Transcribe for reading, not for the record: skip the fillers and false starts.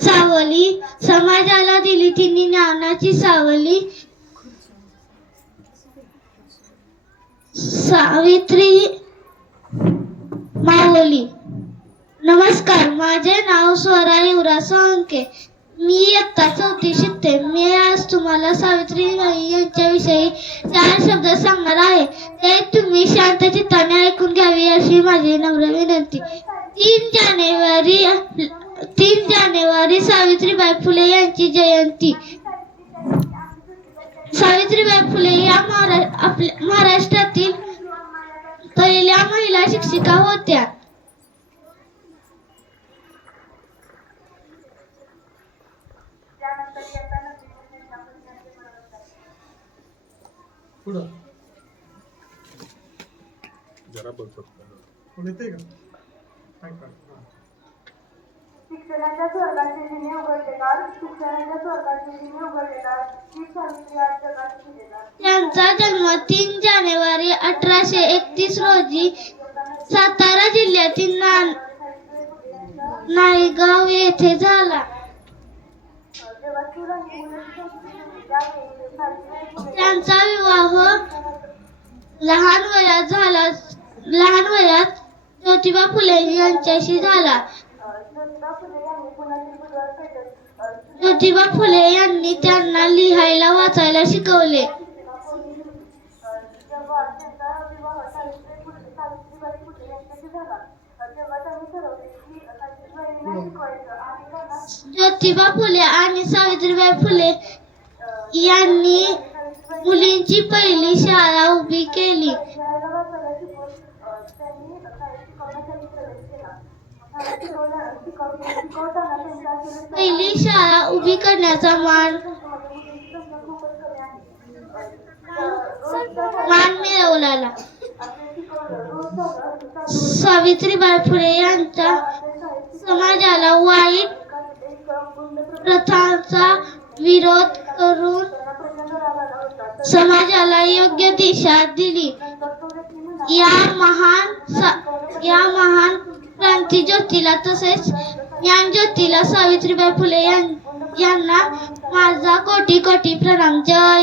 सावली समाजाला दिली तिने ज्ञानाची सावली. सावित्री मावली. नमस्कार, माझे नाव स्वरा युवराज सोळंके. मी इयत्ता चौथी शिकते. मी आज तुम्हाला सावित्रीबाई यांच्याविषयी 4 शब्द सांगणार आहे. ते तुम्ही शांत चित्ताने ऐकून घ्यावी अशी माझी नम्र विनंती. 3 जानेवारी सावित्रीबाई फुले यांची जयंती. सावित्रीबाई फुले या महाराष्ट्रातील पहिल्या महिला शिक्षिका होत्या. शिक्षणाच्या स्वर्गाचे जिने उघडलेला, शिक्षणाच्या स्वर्गाचे जिने उघडलेला, ही सावित्री आज जगात फिरेला. त्यांचा जन्म 3 जानेवारी 1831 रोजी सातारा जिल्ह्यातील नायगाव येथे झाला. त्यांचा विवाह लहान वयात ज्योतिबा फुले यांच्याशी झाला. ज्योतिबा फुले यांनी त्यांना लिहायला वाचायला शिकवले. ज्योतिबा फुले आणि सावित्रीबाई फुले यांनी मुलींची पहिली शाळा उभी केली. पहिली शाळा उभी करण्याचा मान मिळवला. सावित्रीबाई फुले यांचा समाजाला वाईट प्रथांचा विरोध करून समाजाला योग्य दिशा दिली. या महान क्रांती ज्योतीला तसेच ज्ञान ज्योतीला सावित्रीबाई फुले यांना माझा कोटी कोटी प्रणाम. जय